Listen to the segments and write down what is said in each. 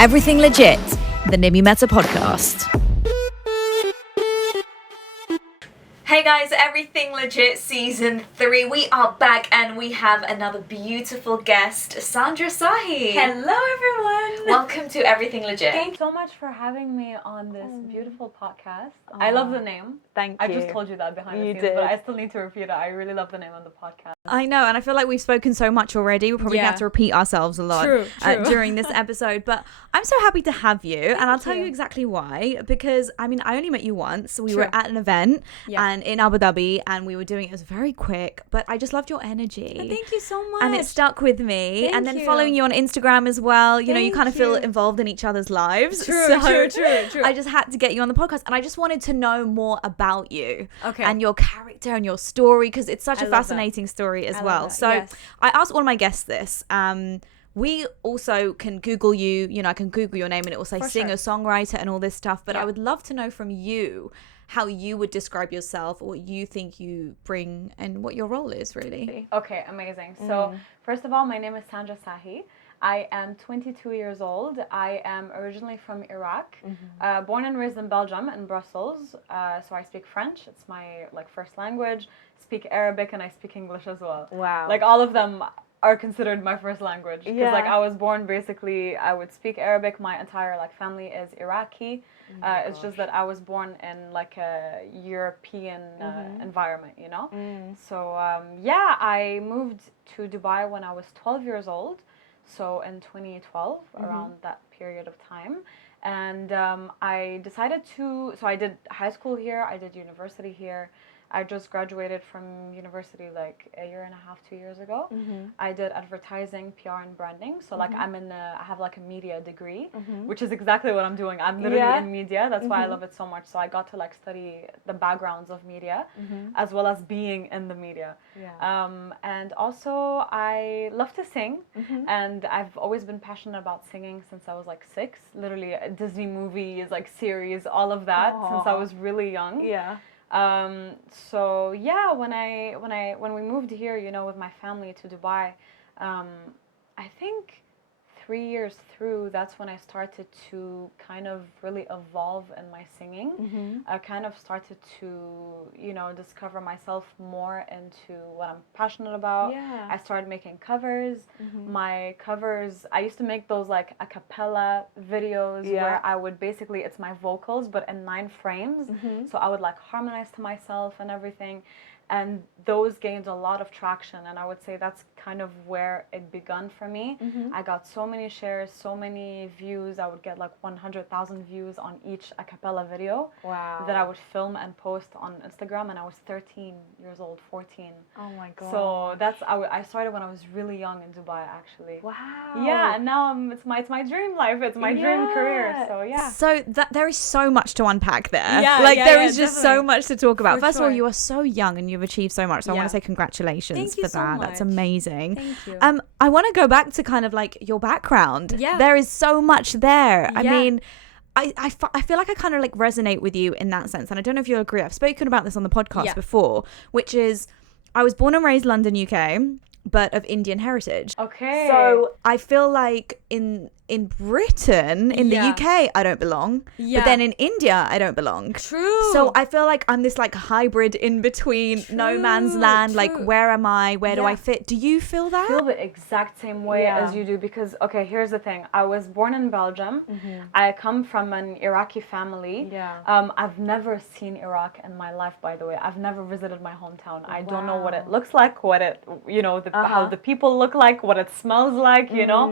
Everything Legit, the Nimi Meta podcast. Hey guys, Everything Legit Season 3. We are back and we have another beautiful guest, Sandra Sahi. Hello everyone! Welcome to Everything Legit. Thank you so much for having me on this beautiful podcast. I love the name. Thank you. I just told you that behind the scenes, did. but I still need to repeat it. I really love the name of the podcast. I know, and I feel like we've spoken so much already. We'll probably have to repeat ourselves a lot True. during this episode. But I'm so happy to have you, and I'll tell you you. exactly why. Because, I mean, I only met you once. We True. were at an event Yeah. and in Abu Dhabi, and we were doing it was very quick, but I just loved your energy. Thank you so much. And it stuck with me. Thank and then you. following you on Instagram as well, you know, you Thank kind of feel you. involved in each other's lives. True. I just had to get you on the podcast, and I just wanted to know more about you. Okay. And your character and your story, because it's such I a love that. fascinating story as I love well. that, So yes. I asked all of my guests this. We also can Google you, you know, I can Google your name and it will say For singer, sure. songwriter and all this stuff. But I Yeah. would love to know from you how you would describe yourself, what you think you bring and what your role is really. Okay, amazing. So, first of all, my name is Sandra Sahi. I am 22 years old. I am originally from Iraq, born and raised in Belgium, in Brussels. So I speak French. It's my first language. Speak Arabic and I speak English as well. Wow. Like all of them are considered my first language. Because Yeah. I was born basically, I would speak Arabic. My entire family is Iraqi. It's just that I was born in a European environment, you know. So yeah, I moved to Dubai when I was 12 years old. So in 2012, around that period of time. And I decided to, so I did high school here, I did university here. I just graduated from university a year and a half, 2 years ago. I did advertising, PR, and branding. So I have a media degree, which is exactly what I'm doing. I'm literally in media. That's why I love it so much. So I got to study the backgrounds of media, as well as being in the media. And also I love to sing, and I've always been passionate about singing since I was 6. Literally Disney movies, series, all of that since I was really young. Yeah. So yeah, when we moved here, with my family to Dubai, I think 3 years through, that's when I started to kind of really evolve in my singing. I kind of started to, discover myself more into what I'm passionate about. Yeah. I started making covers. My covers, I used to make those a cappella videos where I would basically, it's my vocals, but in 9 frames. So I would harmonize to myself and everything. And those gained a lot of traction, and I would say that's kind of where it begun for me. I got so many shares, so many views. I would get 100,000 views on each a cappella video. Wow. That I would film and post on Instagram, and I was 13 years old, 14. Oh my god. So I started when I was really young in Dubai, actually. Wow. Yeah, and now it's my dream life. It's my dream career. So yeah. So there is so much to unpack there. Yeah, there is just so definitely. much to talk about. For First of all, sure. you are so young and you've achieved so much. So I want to say congratulations Thank you for so that. That's much. amazing. Thank you. I want to go back to kind of your background. Yeah. There is so much there. I Yeah. mean, I feel like I kind of resonate with you in that sense. And I don't know if you'll agree. I've spoken about this on the podcast before, which is I was born and raised London, UK, but of Indian heritage. Okay. So I feel like in Britain, in the UK, I don't belong. Yeah. But then in India, I don't belong. True. So I feel like I'm this hybrid in between no man's land. True. Where am I? Where do I Yeah. fit? Do you feel that? I feel the exact same way as you do because, okay, here's the thing. I was born in Belgium. I come from an Iraqi family. Yeah. I've never seen Iraq in my life, by the way. I've never visited my hometown. I don't know what it looks like, what it, how the people look like, what it smells like, you know.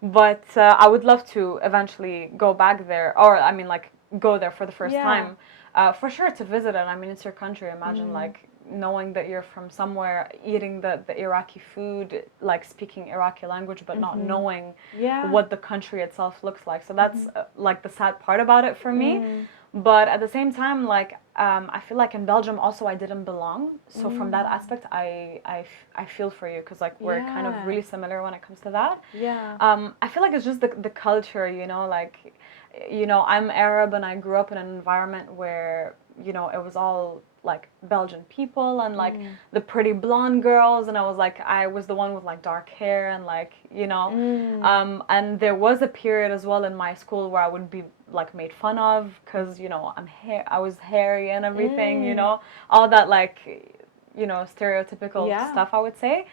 But I would love to eventually go back there, or go there for the first time. For sure to visit it. I mean, it's your country. Imagine knowing that you're from somewhere, eating the Iraqi food, speaking Iraqi language, but not knowing what the country itself looks like. So that's the sad part about it for me. But at the same time, I feel like in Belgium also I didn't belong. So from that aspect, I feel for you because we're kind of really similar when it comes to that. Yeah. I feel like it's just the culture, I'm Arab and I grew up in an environment where, it was all like Belgian people and like the pretty blonde girls, and I was like, I was the one with like dark hair and like, you know, and there was a period as well in my school where I would be like made fun of because, you know, I was hairy and everything, you know, all that like, you know, stereotypical stuff, I would say.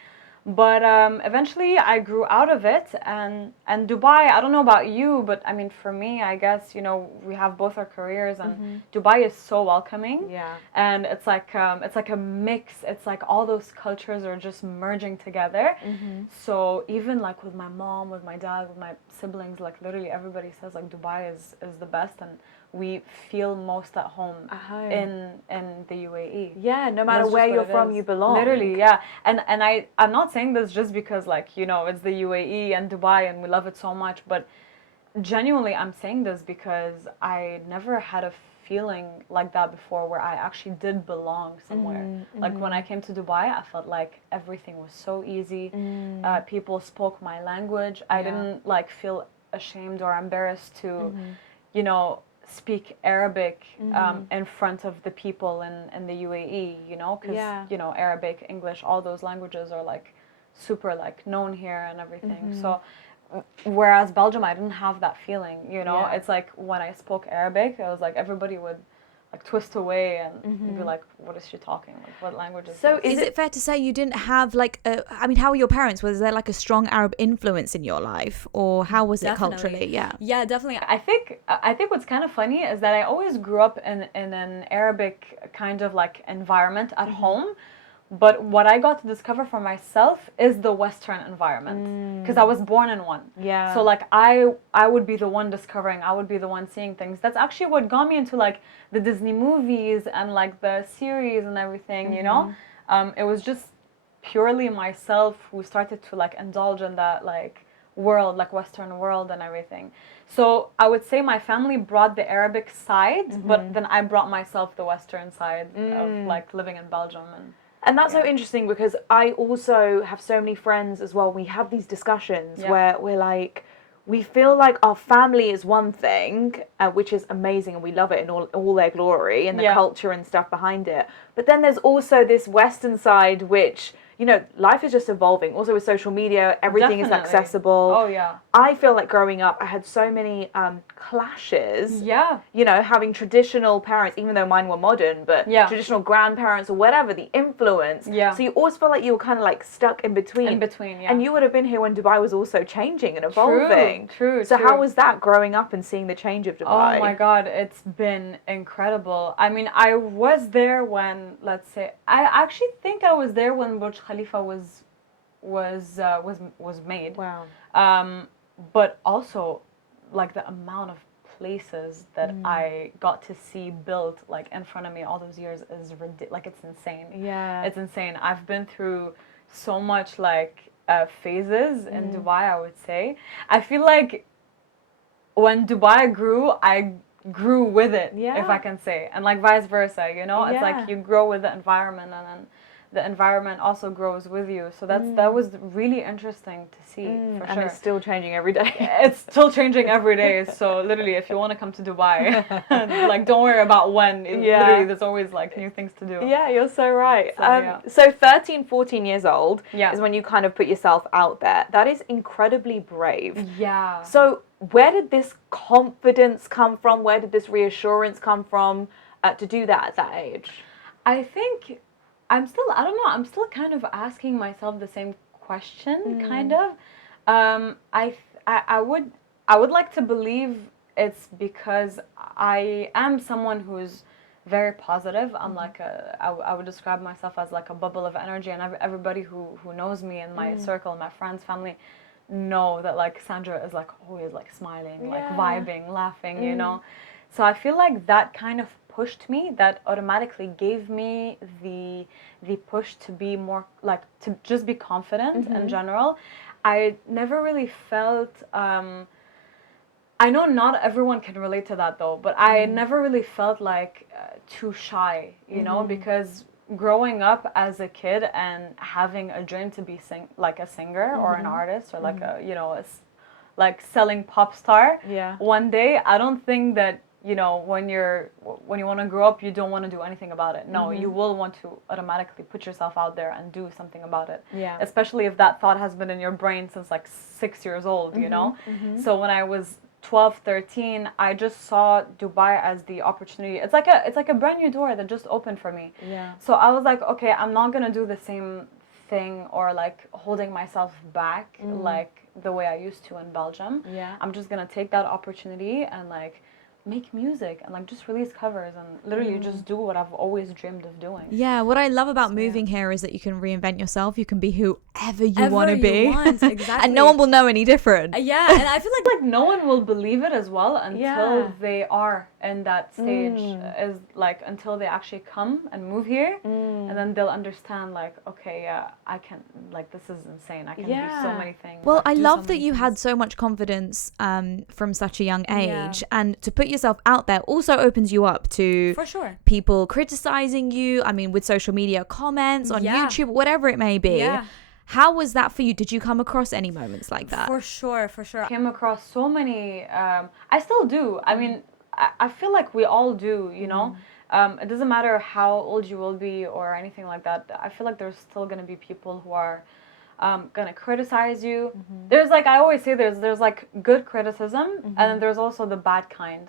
But eventually I grew out of it, and Dubai, I don't know about you, but I mean, for me, I guess, you know, we have both our careers, and Dubai is so welcoming. Yeah. And it's like a mix. It's like all those cultures are just merging together. So even like with my mom, with my dad, with my siblings, like literally everybody says like Dubai is the best, and we feel most at home in the UAE. Yeah, no matter where you're from, you belong. Literally, yeah. And I'm not saying this just because like, you know, it's the UAE and Dubai and we love it so much, but genuinely I'm saying this because I never had a feeling like that before where I actually did belong somewhere. Like when I came to Dubai, I felt like everything was so easy. People spoke my language. I didn't like feel ashamed or embarrassed to, you know, speak Arabic in front of the people in the UAE, you know, because, you know, Arabic, English, all those languages are like super like known here and everything. So whereas Belgium, I didn't have that feeling, you know. It's like when I spoke Arabic, it was like everybody would like twist away and be like, what is she talking? Like, what language is So this? is it fair to say you didn't have like I mean, how were your parents? Was there like a strong Arab influence in your life, or how was it culturally? Yeah, definitely. I think what's kind of funny is that I always grew up in an Arabic kind of like environment at home. But what I got to discover for myself is the Western environment, because I was born in one. Yeah. So like I would be the one discovering, I would be the one seeing things. That's actually what got me into like the Disney movies and like the series and everything, you know? It was just purely myself who started to like indulge in that like world, like Western world and everything. So I would say my family brought the Arabic side, but then I brought myself the Western side of like living in Belgium. And that's so interesting because I also have so many friends as well. We have these discussions where we're like, we feel like our family is one thing, which is amazing and we love it in all their glory and the culture and stuff behind it. But then there's also this Western side, which, you know, life is just evolving. Also with social media, everything is accessible. Oh, yeah. I feel like growing up, I had so many clashes. Yeah. You know, having traditional parents, even though mine were modern, but traditional grandparents or whatever, the influence. Yeah. So you always felt like you were kind of like stuck in between. In between, yeah. And you would have been here when Dubai was also changing and evolving. True. So how was that growing up and seeing the change of Dubai? Oh my God, it's been incredible. I mean, I was there when, let's say, I actually think I was there when Burj Khalifa was made. Wow. But also, like the amount of places that I got to see built like in front of me all those years is ridiculous. Like it's insane. Yeah. It's insane. I've been through so much like phases in Dubai, I would say. I feel like when Dubai grew, I grew with it, if I can say, and like vice versa, you know. It's like you grow with the environment, and then the environment also grows with you. So that was really interesting to see, for sure. And it's still changing every day. It's still changing every day. So literally, if you want to come to Dubai, like don't worry about when. Literally, there's always like new things to do. Yeah, you're so right. So, so 13, 14 years old Yeah. is when you kind of put yourself out there. That is incredibly brave. Yeah. So where did this confidence come from? Where did this reassurance come from to do that at that age? I think I don't know, I'm still kind of asking myself the same question, kind of. I would like to believe it's because I am someone who's very positive. I'm like I would describe myself as like a bubble of energy, and everybody who knows me in my circle, my friends, family, know that like Sandra is like always like smiling, like vibing, laughing, you know. So I feel like that kind of pushed me, that automatically gave me the push to be more like, to just be confident in general. I never really felt I know not everyone can relate to that though, but I never really felt like too shy, you know, because growing up as a kid and having a dream to be like a singer or an artist or like a, you know, like selling pop star, one day, I don't think that you know, when you want to grow up, you don't want to do anything about it. No, you will want to automatically put yourself out there and do something about it. Yeah. Especially if that thought has been in your brain since like 6 years old, you know? So when I was 12, 13, I just saw Dubai as the opportunity. It's like a brand new door that just opened for me. Yeah. So I was like, okay, I'm not gonna do the same thing or like holding myself back like the way I used to in Belgium. Yeah. I'm just gonna take that opportunity and like make music and like just release covers and literally just do what I've always dreamed of doing. Yeah, what I love about moving here is that you can reinvent yourself. You can be whoever you want to be. Exactly. And no one will know any different. Yeah, and I feel Like no one will believe it as well until they are in that stage, is like until they actually come and move here, and then they'll understand like, okay, yeah, I can, like, this is insane. I can do so many things. Well, I do love so that many you had so much confidence from such a young age, and to put yourself out there also opens you up to for sure people criticizing you. I mean, with social media comments on YouTube, whatever it may be. Yeah. How was that for you? Did you come across any moments like that? For sure. I came across so many, I still do. I mean, I feel like we all do, you know. It doesn't matter how old you will be or anything like that. I feel like there's still going to be people who are gonna criticize you. There's like, I always say there's like good criticism, and then there's also the bad kind.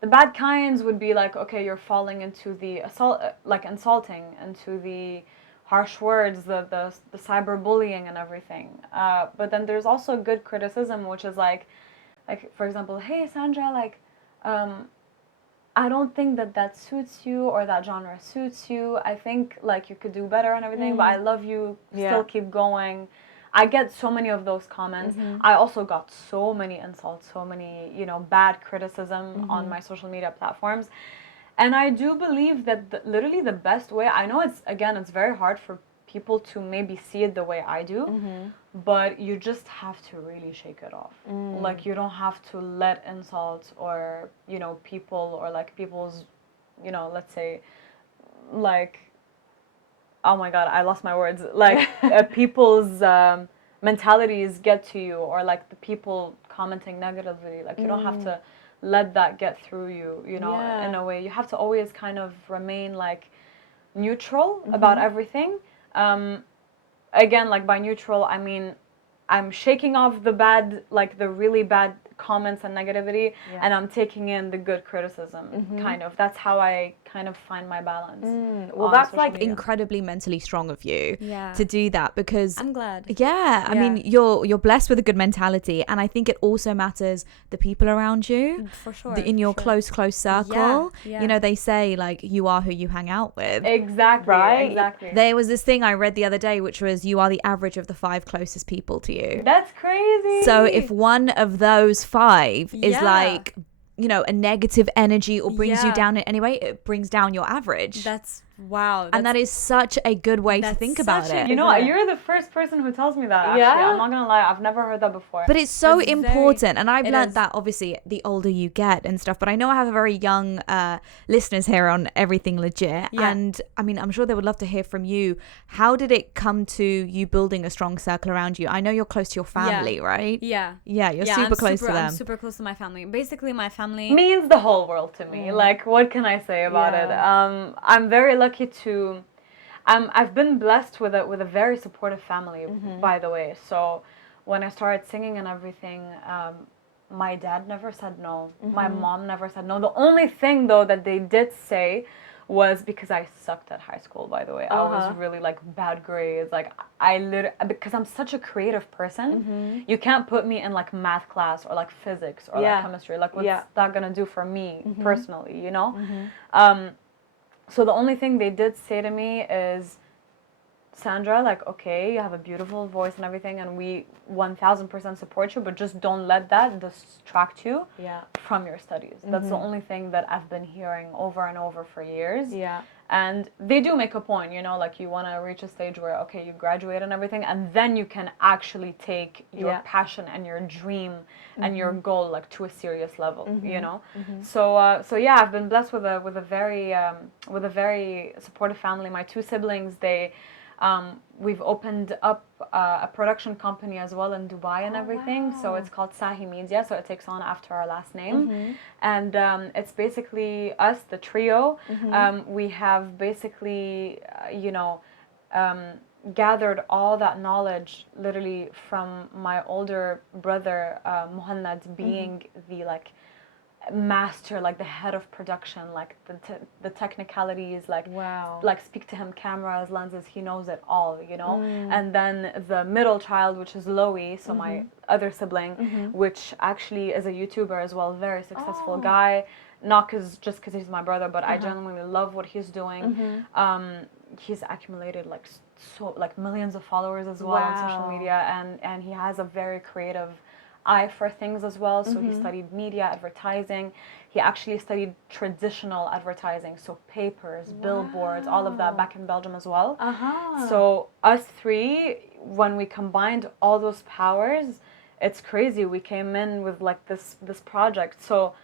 The bad kinds would be like, okay, you're falling into the assault, like insulting, into the harsh words, the cyberbullying and everything. But then there's also good criticism, which is like for example, hey Sandra, like I don't think that suits you or that genre suits you. I think like you could do better and everything, but I love you. Still keep going. I get so many of those comments. I also got so many insults, so many, you know, bad criticism on my social media platforms. And I do believe that literally the best way, I know it's very hard for people to maybe see it the way I do, but you just have to really shake it off. Like, you don't have to let insults or, you know, people or like people's, you know, let's say, like, oh my God, I lost my words. Like, people's mentalities get to you, or like the people commenting negatively. Like, you don't have to let that get through you, you know, in a way. You have to always kind of remain like neutral about everything. Again, like by neutral, I mean, I'm shaking off the bad, like the really bad comments and negativity, and I'm taking in the good criticism, kind of. That's how I kind of find my balance. Well, that's like incredibly mentally strong of you to do that, because I'm glad. I mean, you're blessed with a good mentality, and I think it also matters the people around you, for sure, in your close circle. You know, they say like you are who you hang out with. Exactly. Right. Exactly. There was this thing I read the other day, which was you are the average of the 5 closest people to you. That's crazy. So if one of those 5 is like, you know, a negative energy or brings you down in any way, it brings down your average. That's wow. And that is such a good way to think about it. You know, you're the first person who tells me that, actually. I'm not going to lie. I've never heard that before. But it's so important. And I've learned that, obviously, the older you get and stuff. But I know I have a very young listeners here on Everything Legit. And, I mean, I'm sure they would love to hear from you. How did it come to you building a strong circle around you? I know you're close to your family, right? Yeah, you're super close to them. I'm super close to my family. Basically, my family means the whole world to me. Like, what can I say about it? I'm very lucky to I've been blessed with a very supportive family, by the way. So when I started singing and everything, my dad never said no. My mom never said no. The only thing though that they did say was, because I sucked at high school, by the way. I was really like bad grades. Like because I'm such a creative person, you can't put me in like math class or like physics or like chemistry. Like, what's that gonna do for me personally, you know? So the only thing they did say to me is, Sandra, like, okay, you have a beautiful voice and everything, and we 1000% support you, but just don't let that distract you from your studies. That's the only thing that I've been hearing over and over for years. And they do make a point, you know, like, you want to reach a stage where, okay, you graduate and everything, and then you can actually take your passion and your dream and your goal, like, to a serious level, you know. So yeah, I've been blessed with a very supportive family. My 2 siblings, we've opened up a production company as well in Dubai and everything. So it's called Sahi Media. So it takes on after our last name. And it's basically us, the trio. We have basically, gathered all that knowledge literally from my older brother, Muhannad, being the like master, like the head of production, like the technicalities, like like speak to him, cameras, lenses, he knows it all, and then the middle child, which is Loie, so my other sibling, which actually is a YouTuber as well, very successful guy, not just because he's my brother, but I genuinely love what he's doing. He's accumulated like millions of followers as well on social media, and he has a very creative eye for things as well. So he studied media advertising. He actually studied traditional advertising, so papers, billboards, all of that back in Belgium as well. So us three, when we combined all those powers, it's crazy. We came in with like this project. So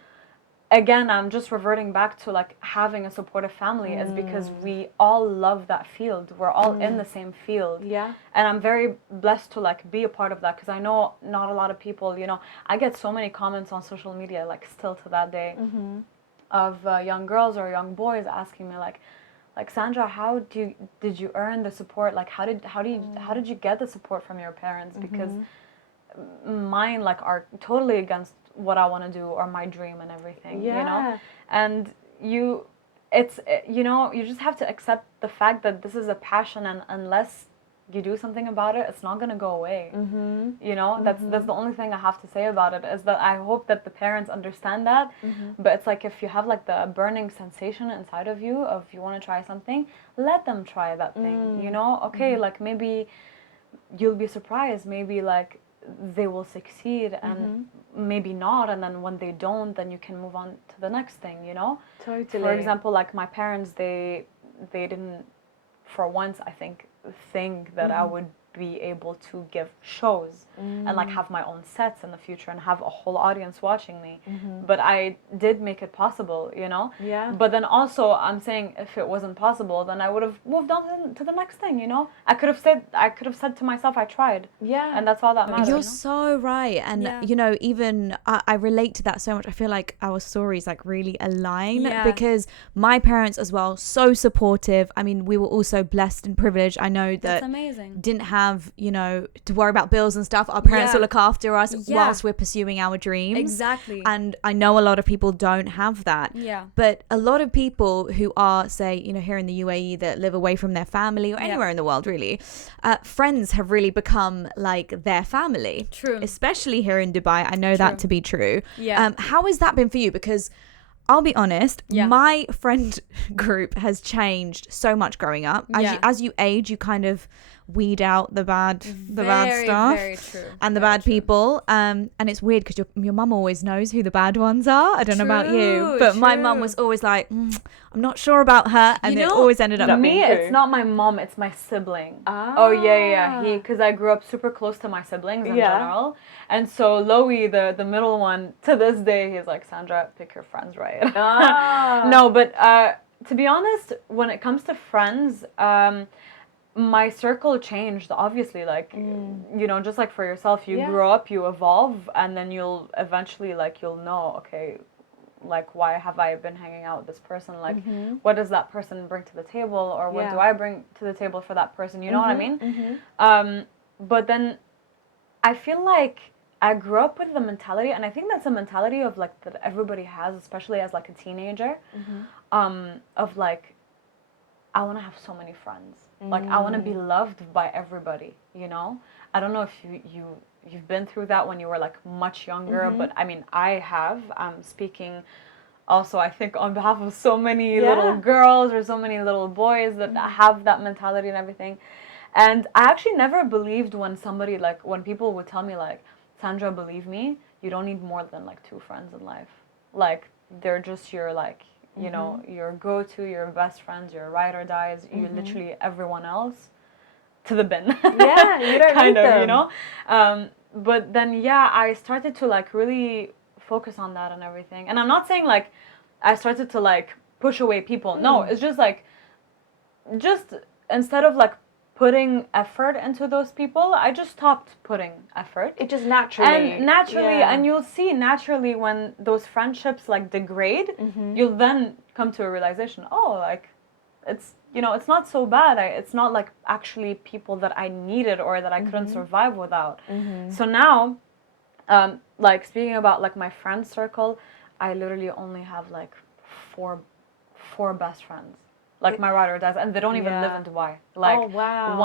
again, I'm just reverting back to like having a supportive family is because we all love that field. We're all in the same field. Yeah. And I'm very blessed to like be a part of that, because I know not a lot of people, I get so many comments on social media, like still to that day, of young girls or young boys asking me like Sandra, how did you earn the support? Like how did you get the support from your parents? Because mine like are totally against what I want to do or my dream and everything, and you just have to accept the fact that this is a passion, and unless you do something about it, it's not going to go away. That's the only thing I have to say about it, is that I hope that the parents understand that. But it's like, if you have like the burning sensation inside of you of you want to try something, let them try that thing. Okay, like maybe you'll be surprised, maybe like they will succeed, and maybe not, and then when they don't, then you can move on to the next thing. Totally. For example, like my parents, they didn't for once, I think that I would be able to give shows and like have my own sets in the future and have a whole audience watching me. But I did make it possible, Yeah. But then also I'm saying, if it wasn't possible, then I would have moved on to the next thing, I could have said to myself, I tried. Yeah. And that's all that matters. You're so right. And even I relate to that so much. I feel like our stories like really align, because my parents as well, so supportive. I mean, we were also blessed and privileged. I know that that's amazing. Didn't have to worry about bills and stuff. Our parents will look after us whilst we're pursuing our dreams. Exactly. And I know a lot of people don't have that. But a lot of people who are, say, here in the UAE, that live away from their family, or anywhere in the world really, friends have really become like their family. True. Especially here in Dubai, I know that to be true. How has that been for you? Because I'll be honest, my friend group has changed so much growing up. As you age, you kind of weed out the bad stuff, very true, and the bad people. And it's weird because your mum always knows who the bad ones are. I don't know about you, but my mum was always like, I'm not sure about her, and it always ended up me. It's not my mom; it's my sibling. Oh yeah. Because I grew up super close to my siblings in general, and so Loie, the middle one, to this day, he's like, Sandra, pick your friends right. No, but to be honest, when it comes to friends, my circle changed, obviously, like, just like for yourself, you grow up, you evolve, and then you'll eventually, like, you'll know, okay, like, why have I been hanging out with this person? Like, what does that person bring to the table? Or what do I bring to the table for that person? You know what I mean? But then I feel like I grew up with the mentality, and I think that's a mentality of, like, that everybody has, especially as, like, a teenager, of, like, I want to have so many friends. Like, I want to be loved by everybody, I don't know if you've been through that when you were, like, much younger, but, I mean, I have. I'm speaking also, I think, on behalf of so many little girls or so many little boys that have that mentality and everything. And I actually never believed when somebody, like, when people would tell me, like, Sandra, believe me, you don't need more than, like, 2 friends in life. Like, they're just your, like, your go-to, your best friends, your ride or dies, you literally everyone else to the bin. Yeah, you don't kind need of, them. But then, I started to, like, really focus on that and everything. And I'm not saying, like, I started to, like, push away people. No, it's just, like, just instead of, like, putting effort into those people, I just stopped putting effort. It just naturally. And you'll see naturally when those friendships like degrade, you'll then come to a realization, oh, like it's, you know, it's not so bad. It's not like actually people that I needed or that I couldn't survive without. So now, like speaking about like my friend circle, I literally only have like four best friends. Like my ride or dies, and they don't even live in Dubai. Like,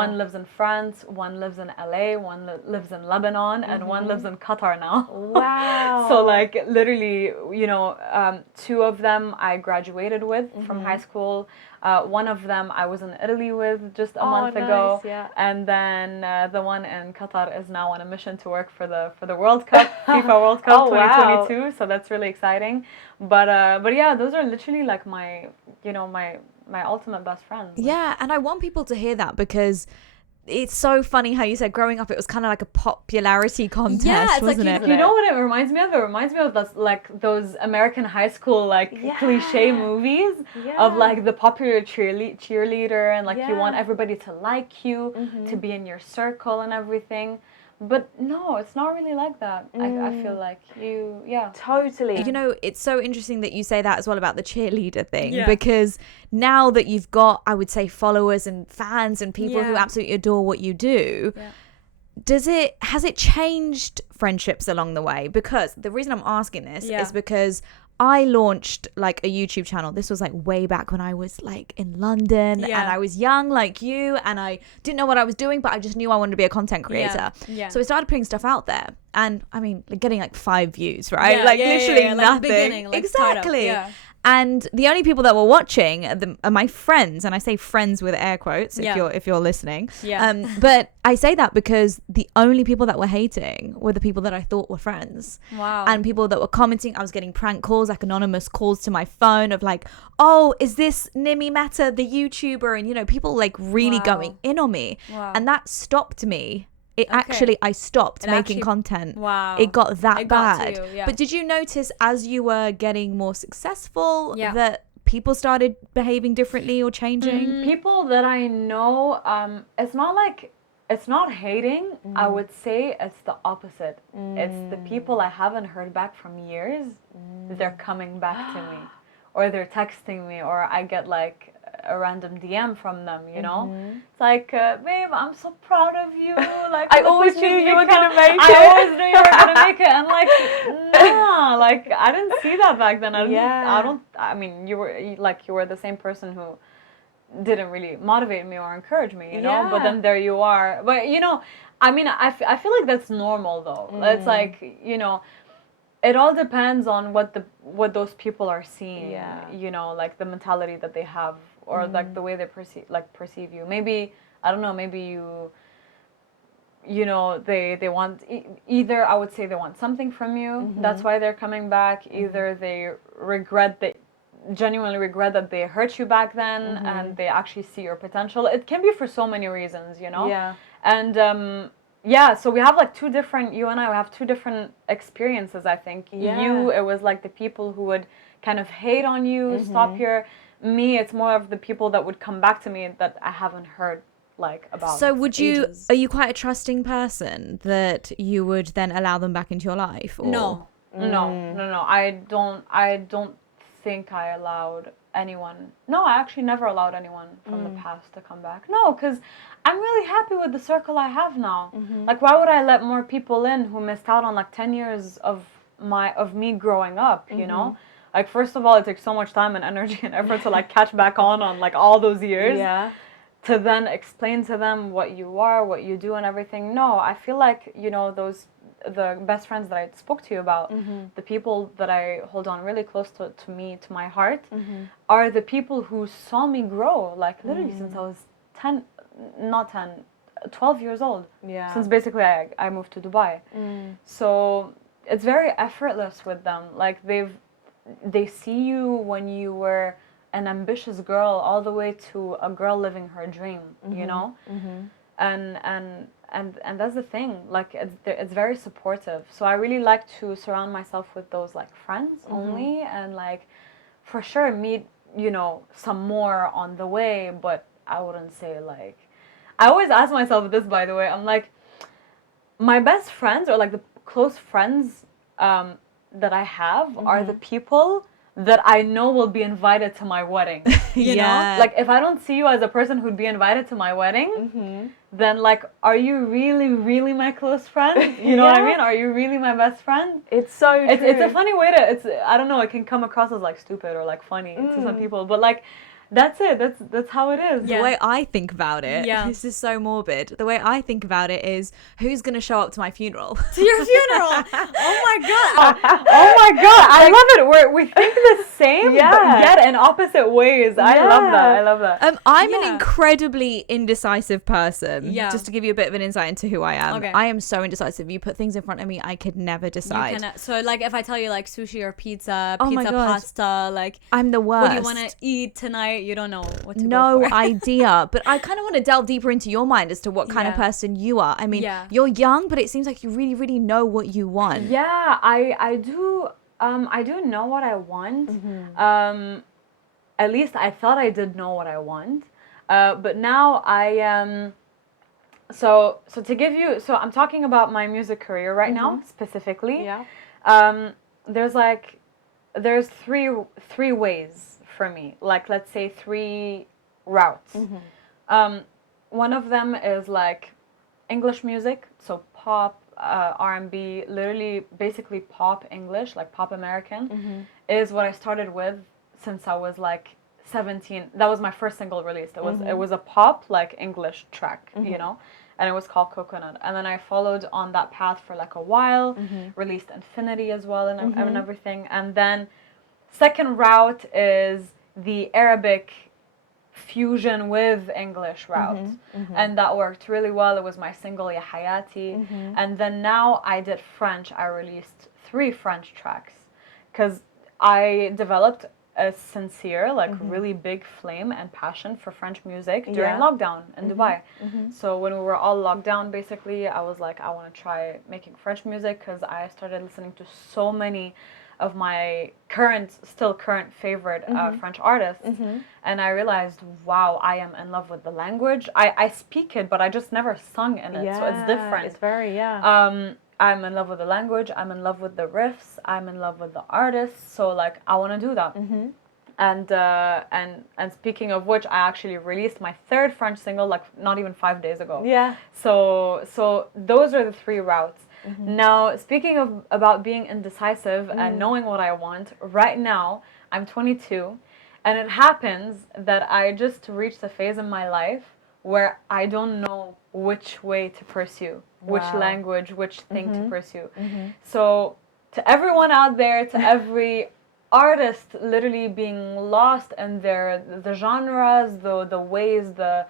one lives in France, one lives in LA, one lives in Lebanon, and one lives in Qatar now. Wow. So like literally, you know, two of them I graduated with from high school. One of them I was in Italy with just a month ago, and then the one in Qatar is now on a mission to work for the World Cup, FIFA World Cup 2022. So that's really exciting. But yeah, those are literally like my, you know, my ultimate best friends. Yeah, and I want people to hear that because it's so funny how you said growing up it was kind of like a popularity contest, wasn't it? You know what it reminds me of? It reminds me of those American high school cliche movies of like the popular cheerleader and like you want everybody to like you, to be in your circle and everything. But no, it's not really like that. I feel like Totally. You know, it's so interesting that you say that as well about the cheerleader thing because now that you've got, I would say, followers and fans and people who absolutely adore what you do, has it changed friendships along the way? Because the reason I'm asking this is because I launched like a YouTube channel. This was like way back when I was like in London and I was young like you and I didn't know what I was doing, but I just knew I wanted to be a content creator. So I started putting stuff out there and I mean like getting like 5 views, right? Literally nothing. Like the beginning, like exactly. And the only people that were watching are my friends, and I say friends with air quotes if you're listening. But I say that because the only people that were hating were the people that I thought were friends. Wow. And people that were commenting. I was getting prank calls, like anonymous calls to my phone of like, oh, is this Nimi Mehta, the YouTuber? And you know, people like really going in on me. And that stopped me. I stopped making content. Wow. It got that bad. To you, But did you notice as you were getting more successful that people started behaving differently or changing? People that I know, it's not hating. I would say it's the opposite. It's the people I haven't heard back from years. They're coming back to me, or they're texting me, or I get like a random DM from them, you know? It's like, babe, I'm so proud of you. Like, I always knew you were going to make it. I always knew you were going to make it. And like, nah, like, I didn't see that back then. I mean, you were the same person who didn't really motivate me or encourage me, you know? But then there you are. But, you know, I mean, I feel like that's normal, though. It's like, you know, it all depends on what those people are seeing, you know, like the mentality that they have or like the way they perceive you. Maybe, I don't know, maybe you know, they want either, I would say they want something from you. That's why they're coming back. Either they genuinely regret that they hurt you back then and they actually see your potential. It can be for so many reasons, you know? And so we have like you and I have two different experiences, I think. You, it was like the people who would kind of hate on you, stop here. Me, it's more of the people that would come back to me that I haven't heard like about. So are you quite a trusting person that you would then allow them back into your life? Or? No. I don't think I allowed anyone. No, I actually never allowed anyone from the past to come back. No, because I'm really happy with the circle I have now. Like, why would I let more people in who missed out on like 10 years of me growing up, you know? Like, first of all, it takes so much time and energy and effort to like catch back on like all those years. To then explain to them what you are, what you do and everything. No, I feel like, you know, the best friends that I spoke to you about, the people that I hold on really close to my heart, are the people who saw me grow, like literally since I was 12 years old. Since basically I moved to Dubai. So it's very effortless with them. Like they see you when you were an ambitious girl all the way to a girl living her dream, you know? And that's the thing, like it's very supportive. So I really like to surround myself with those like friends only, and like for sure meet, you know, some more on the way, but I wouldn't say like I always ask myself this, by the way. I'm like, my best friends or like the close friends that I have are the people that I know will be invited to my wedding. You know? Like, if I don't see you as a person who'd be invited to my wedding, then like, are you really, really my close friend? You know what I mean? Are you really my best friend? It's so true. It's a funny way to, I don't know, it can come across as like stupid or like funny to some people, but like, that's it. That's how it is. The way I think about it, this is so morbid. The way I think about it is, who's going to show up to my funeral? To your funeral? Oh my god! Oh my god! I love it. We think the same, but yet in opposite ways. I love that. I'm an incredibly indecisive person. Just to give you a bit of an insight into who I am. I am so indecisive. You put things in front of me, I could never decide. So like, if I tell you like sushi or pizza, pasta, like, I'm the worst. What do you want to eat tonight? You don't know what to No go for. idea. But I kind of want to delve deeper into your mind as to what kind of person you are. I mean, you're young, but it seems like you really, really know what you want. Yeah, I do. I do know what I want. At least I thought I did know what I want. But now I am. So to give you, so I'm talking about my music career right now specifically. There's three ways for me, like, let's say 3 routes. One of them is like English music, so pop, R&B, literally basically pop English, like pop American, is what I started with since I was like 17. That was my first single released. It was a pop like English track, you know, and it was called Coconut. And then I followed on that path for like a while, released Infinity as well and everything. And then second route is the Arabic fusion with English route. And that worked really well. It was my single Ya Hayati. And then now I did French. I released 3 French tracks because I developed a sincere, like really big flame and passion for French music during lockdown in Dubai. So when we were all locked down, basically, I was like, I want to try making French music because I started listening to so many of my still current favorite French artists, and I realized, wow, I am in love with the language. I speak it, but I just never sung in it, so it's different. It's very I'm in love with the language. I'm in love with the riffs. I'm in love with the artists. So like, I want to do that. And speaking of which, I actually released my 3rd French single like not even 5 days ago. So those are the 3 routes. Now, speaking of about being indecisive and knowing what I want, right now I'm 22, and it happens that I just reached a phase in my life where I don't know which way to pursue, which language, which thing to pursue. So to everyone out there, to every artist literally being lost in the genres, the ways, the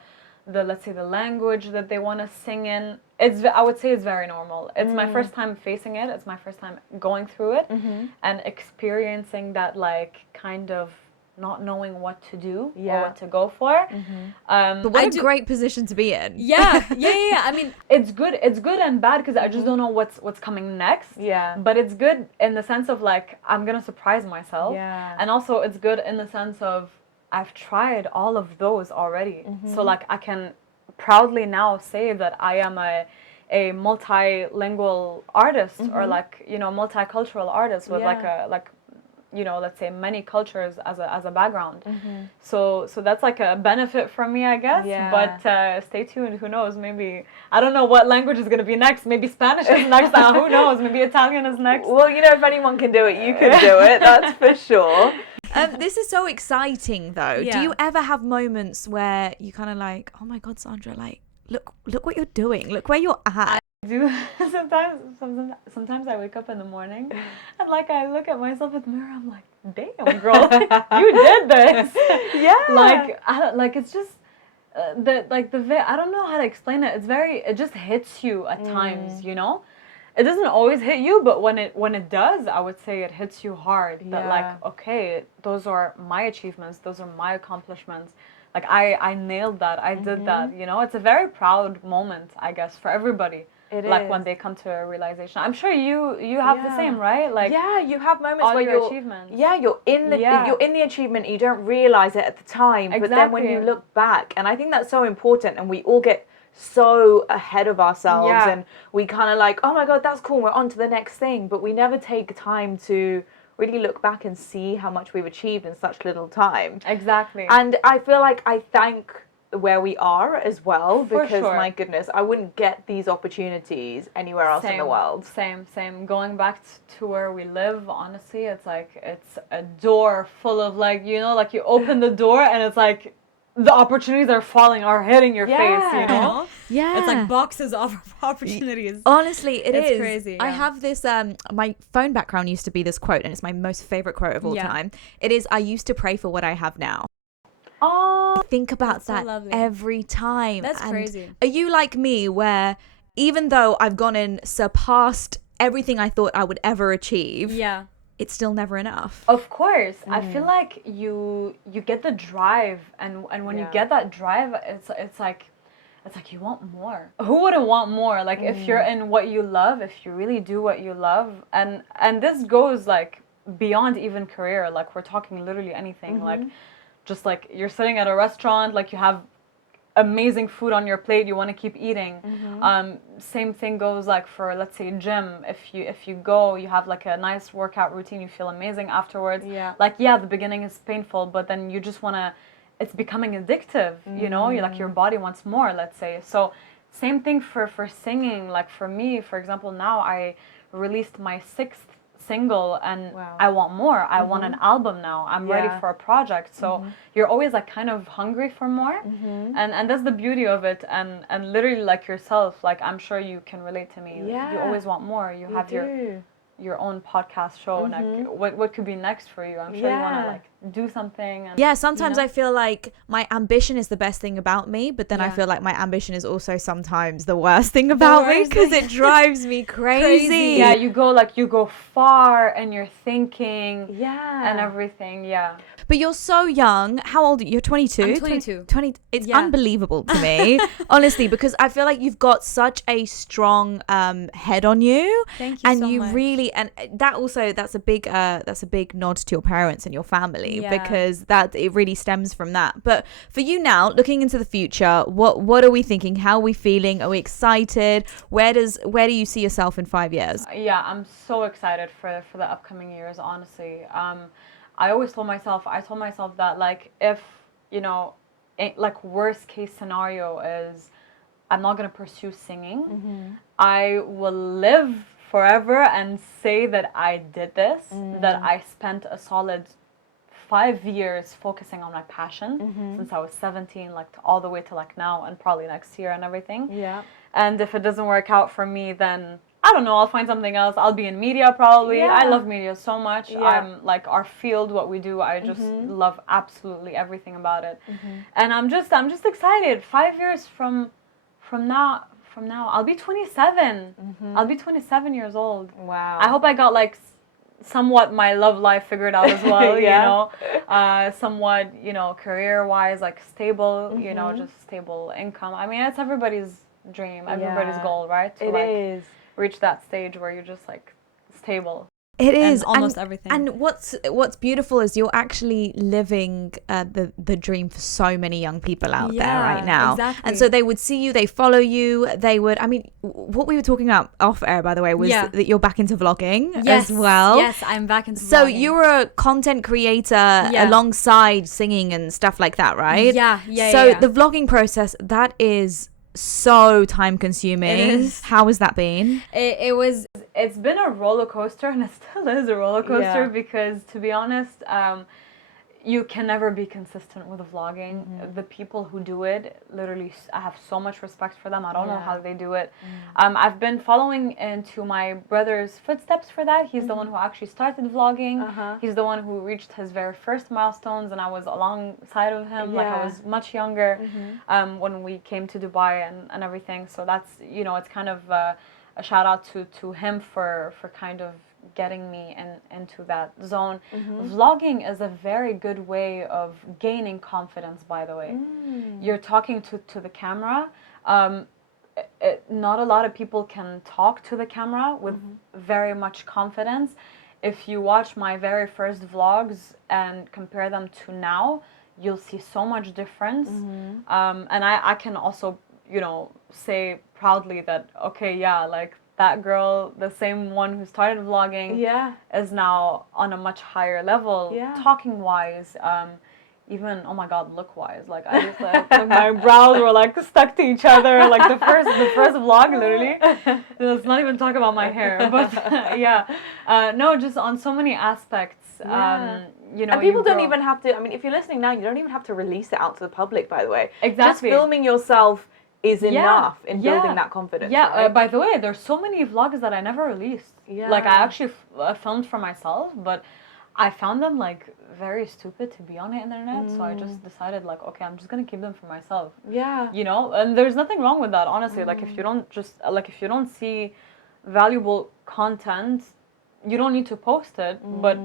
let's say the language that they want to sing in, I would say it's very normal. It's my first time facing it. It's my first time going through it and experiencing that, like, kind of not knowing what to do or what to go for. But what a great position to be in. Yeah. I mean, it's good and bad because I just don't know what's coming next. But it's good in the sense of like, I'm gonna surprise myself. And also it's good in the sense of I've tried all of those already. So like, I can proudly now say that I am a multilingual artist or like, you know, multicultural artist with like you know, let's say many cultures as a background. So that's like a benefit from me, I guess. But stay tuned. Who knows? Maybe, I don't know what language is going to be next. Maybe Spanish is next. Who knows? Maybe Italian is next. Well, you know, if anyone can do it, you can do it. That's for sure. This is so exciting, though. Do you ever have moments where you kind of like, oh my God, Sandra, like, look what you're doing. Look where you're at. I do. Sometimes I wake up in the morning and like I look at myself in the mirror. I'm like, damn, girl, you did this. Like it's just I don't know how to explain it. It just hits you at times, you know. It doesn't always hit you, but when it does, I would say it hits you hard. That like, okay, those are my achievements. Those are my accomplishments. Like I nailed that. I did that. You know, it's a very proud moment, I guess, for everybody. Like when they come to a realization. I'm sure you have the same, right? Like you have moments where your achievements. You're in the achievement, you don't realize it at the time, but then when you look back, and I think that's so important, and we all get so ahead of ourselves, Yeah. and we kind of like, oh my god, that's cool, we're on to the next thing, but we never take time to really look back and see how much we've achieved in such little time. Exactly. And I feel like I thank where we are as well, For because sure. my goodness, I wouldn't get these opportunities anywhere else in the world. Same. Going back to where we live, honestly, it's like, it's a door full of like, you know, like you open the door and it's like the opportunities are hitting your face, you know? Yeah. It's like boxes of opportunities. Honestly, it's crazy. I Yeah. have this my phone background used to be this quote, and it's my most favorite quote of all Yeah. time. It is, I used to pray for what I have now. Oh, I think about That's so that lovely. every time. That's And crazy. Are you like me, where even though I've gone and surpassed everything I thought I would ever achieve, Yeah. it's still never enough? of course. I feel like you get the drive, and when you get that drive, it's like you want more. Who wouldn't want more? Like if you're in what you love, if you really do what you love, and this goes like beyond even career. Like we're talking literally anything. Like just like you're sitting at a restaurant, like you have amazing food on your plate, you want to keep eating. Same thing goes like for, let's say, gym. If you go, you have like a nice workout routine, you feel amazing afterwards. Yeah. Like yeah, the beginning is painful, but then you just want to, it's becoming addictive, you know? You like, your body wants more, let's say. So same thing for singing. Like for me, for example, now I released my 6th single, and Wow. I want more. I want an album now. I'm ready Yeah. for a project. So you're always like kind of hungry for more. And that's the beauty of it. And literally like yourself, like I'm sure you can relate to me. You Yeah. always want more. You have your own podcast show, and like what could be next for you? I'm sure you want to Yeah. like do something. And, Yeah, sometimes you know? I feel like my ambition is the best thing about me, but then I Yeah. feel like my ambition is also sometimes the worst thing about me, worst because thing. it drives me crazy. Yeah, you go far, and you're thinking Yeah. and everything. Yeah. But you're so young. How old are you? You're 22? I'm 22. 20. It's Yeah. unbelievable to me, honestly, because I feel like you've got such a strong head on you. Thank you And so you much. really, and that also, that's a big nod to your parents and your family, Yeah. because that it really stems from that. But for you now, looking into the future, what are we thinking? How are we feeling? Are we excited? Where do you see yourself in 5 years? Yeah, I'm so excited for the upcoming years, honestly. I always told myself that, like, if, you know, like worst case scenario is I'm not going to pursue singing, I will live forever and say that I did this, that I spent a solid 5 years focusing on my passion since I was 17, like all the way to like now, and probably next year and everything. Yeah. And if it doesn't work out for me, then I don't know, I'll find something else. I'll be in media probably. Yeah. I love media so much. Yeah. I'm like, our field, what we do, I just love absolutely everything about it. And I'm just excited. 5 years from now, I'll be 27. I'll be 27 years old. Wow. I hope I got like somewhat my love life figured out as well, Yeah. you know, somewhat, you know, career wise, like stable, you know, just stable income. I mean, it's everybody's dream, everybody's Yeah. goal, right? To It like is. reach that stage where you're just like stable. It And is almost everything. And what's beautiful is you're actually living the dream for so many young people out there Yeah, right now. exactly. And so they would see you, they follow you, they would. I mean, what we were talking about off air, by the way, was Yeah. that you're back into vlogging Yes, as well. Yes, I'm back into So vlogging. you're a content creator Yeah. alongside singing and stuff like that, right? Yeah. So yeah. the vlogging process, that is so time consuming. It is. How has that been? It was It's been a roller coaster, and it still is a roller coaster, Yeah. because to be honest, you can never be consistent with vlogging. The people who do it, literally, I have so much respect for them. I don't know Yeah. how they do it. I've been following into my brother's footsteps for that. He's the one who actually started vlogging. He's the one who reached his very first milestones, and I was alongside of him. Like, I Yeah. was much younger when we came to Dubai and everything. So that's, you know, it's kind of a shout out to him for kind of getting me into that zone. Vlogging is a very good way of gaining confidence, by the way. You're talking to the camera. Not a lot of people can talk to the camera with very much confidence. If you watch my very first vlogs and compare them to now, you'll see so much difference. And I can also, you know, say proudly that, okay, yeah, like that girl, the same one who started vlogging, is now on a much higher level, talking wise, even, oh my god, look wise, like I just like my brows were like stuck to each other, like the first vlog, literally. Let's not even talk about my hair, but no, just on so many aspects. You know, and people don't even have to, I mean, if you're listening now, you don't even have to release it out to the public, by the way. Exactly. Just filming yourself is enough in building that confidence. Yeah, by the way, there's so many vlogs that I never released. Yeah. Like, I actually filmed for myself, but I found them, like, very stupid to be on the internet, so I just decided, like, okay, I'm just gonna keep them for myself. Yeah. You know, and there's nothing wrong with that, honestly. Like, if you don't if you don't see valuable content, you don't need to post it, but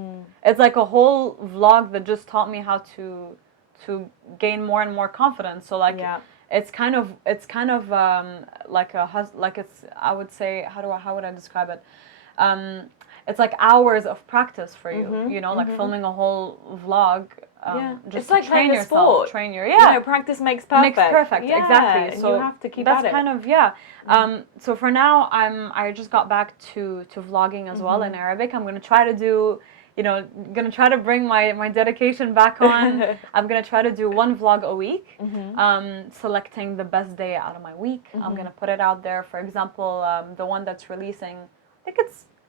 it's like a whole vlog that just taught me how to gain more and more confidence. So, like, it's kind of like it's, I would say, how would I describe it? It's like hours of practice for you, you know, like filming a whole vlog. Just it's like train yourself, sport. train your You know, practice makes perfect. Makes perfect, exactly. So you have to keep at it. That's kind of so for now, I just got back to vlogging as well in Arabic. I'm gonna try to do, you know, gonna try to bring my dedication back on. I'm gonna try to do one vlog a week, selecting the best day out of my week. I'm gonna put it out there. For example, the one that's releasing, I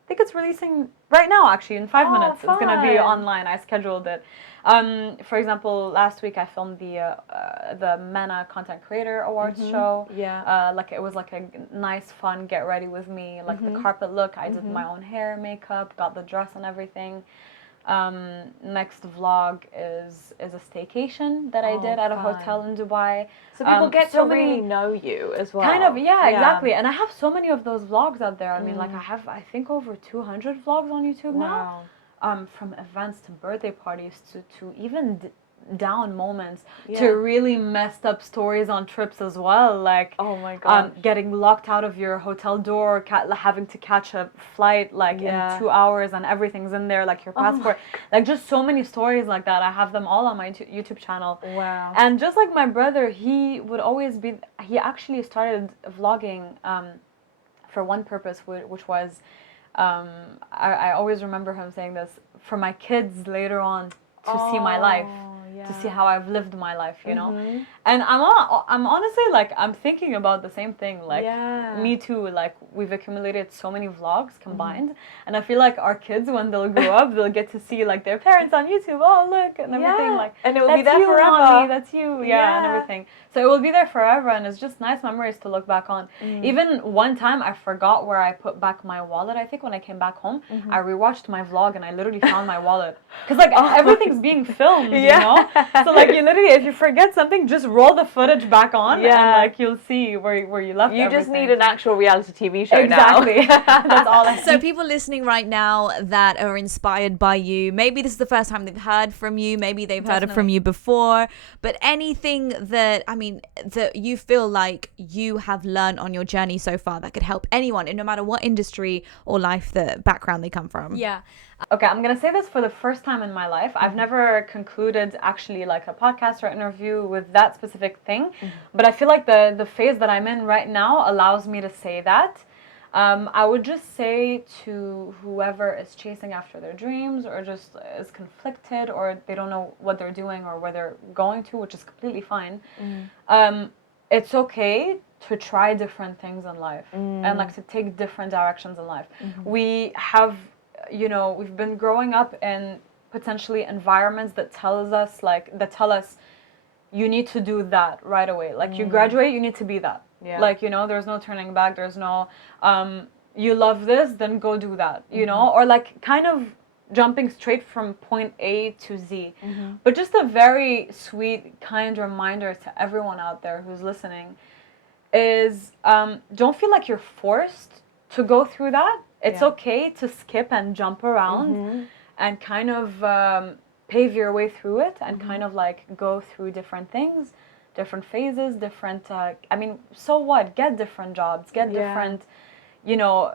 think it's releasing right now, actually, in 5 minutes. Fun. It's gonna be online. I scheduled it. For example, last week I filmed the MENA Content Creator Awards show. Yeah. Like, it was like a nice, fun get ready with me, like the carpet look. I did my own hair, makeup, got the dress and everything. Next vlog is a staycation that I did at a hotel in Dubai. So people get to really know you as well. Kind of, yeah, exactly. And I have so many of those vlogs out there. I mean, like, I have, I think, over 200 vlogs on YouTube now. From events to birthday parties to even down moments to really messed up stories on trips as well, like, oh my god, getting locked out of your hotel door, having to catch a flight like in 2 hours and everything's in there, like your passport, like just so many stories like that. I have them all on my YouTube channel. Wow. And just like my brother, he actually started vlogging for one purpose, which was I always remember him saying this, for my kids later on to see my life, to see how I've lived my life, you know. And I'm honestly, like, I'm thinking about the same thing, like, me too, like, we've accumulated so many vlogs combined, and I feel like our kids, when they'll grow up, they'll get to see, like, their parents on YouTube, oh look, and everything, like, and it will be there forever. Mommy, that's you, and everything. So it will be there forever, and it's just nice memories to look back on. Even one time I forgot where I put back my wallet. I think when I came back home, I rewatched my vlog and I literally found my wallet, because, like, everything's being filmed, you know. So, like, you literally, if you forget something, just roll the footage back on, and, like, you'll see where you left. You just need an actual reality TV show exactly. now. That's all. So people listening right now that are inspired by you, maybe this is the first time they've heard from you, maybe they've heard it from you before, but anything that, I mean, that you feel like you have learned on your journey so far that could help anyone, in no matter what industry or life the background they come from. Yeah. Okay, I'm gonna say this for the first time in my life. I've never concluded actually like a podcast or interview with that specific thing, but I feel like the phase that I'm in right now allows me to say that. I would just say to whoever is chasing after their dreams, or just is conflicted, or they don't know what they're doing or where they're going to, which is completely fine. It's okay to try different things in life, and like to take different directions in life. We have, you know, we've been growing up in potentially environments that tell us you need to do that right away. Like, you graduate, you need to be that. Yeah. Like, you know, there's no turning back. There's no, you love this, then go do that, you know? Or, like, kind of jumping straight from point A to Z. But just a very sweet, kind reminder to everyone out there who's listening is, don't feel like you're forced to go through that. It's okay to skip and jump around and kind of pave your way through it, and kind of like go through different things, different phases, different, I mean, so what? Get different jobs, get different, you know,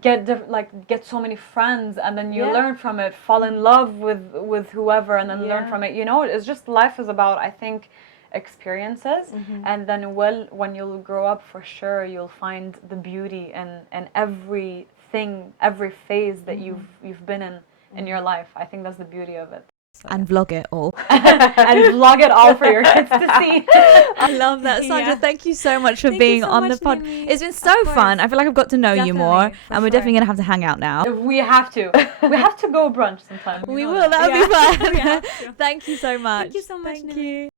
get so many friends, and then you learn from it, fall in love with whoever, and then learn from it, you know. It's just, life is about, I think, experiences. And then when you'll grow up, for sure you'll find the beauty in everything, every phase that you've been in your life. I think that's the beauty of it. So, and vlog it all. And vlog it all for your kids to see. I love that. Sandra, thank you so much for Thank being you so on the much, pod. Mimi. It's been so Of fun. course. I feel like I've got to know you more, Definitely, for and we're sure. definitely going to have to hang out now. We have to go brunch sometime. We You know will. that. That would be We fun. have to. Thank you so much. Thank you so much, Thank Mimi. you.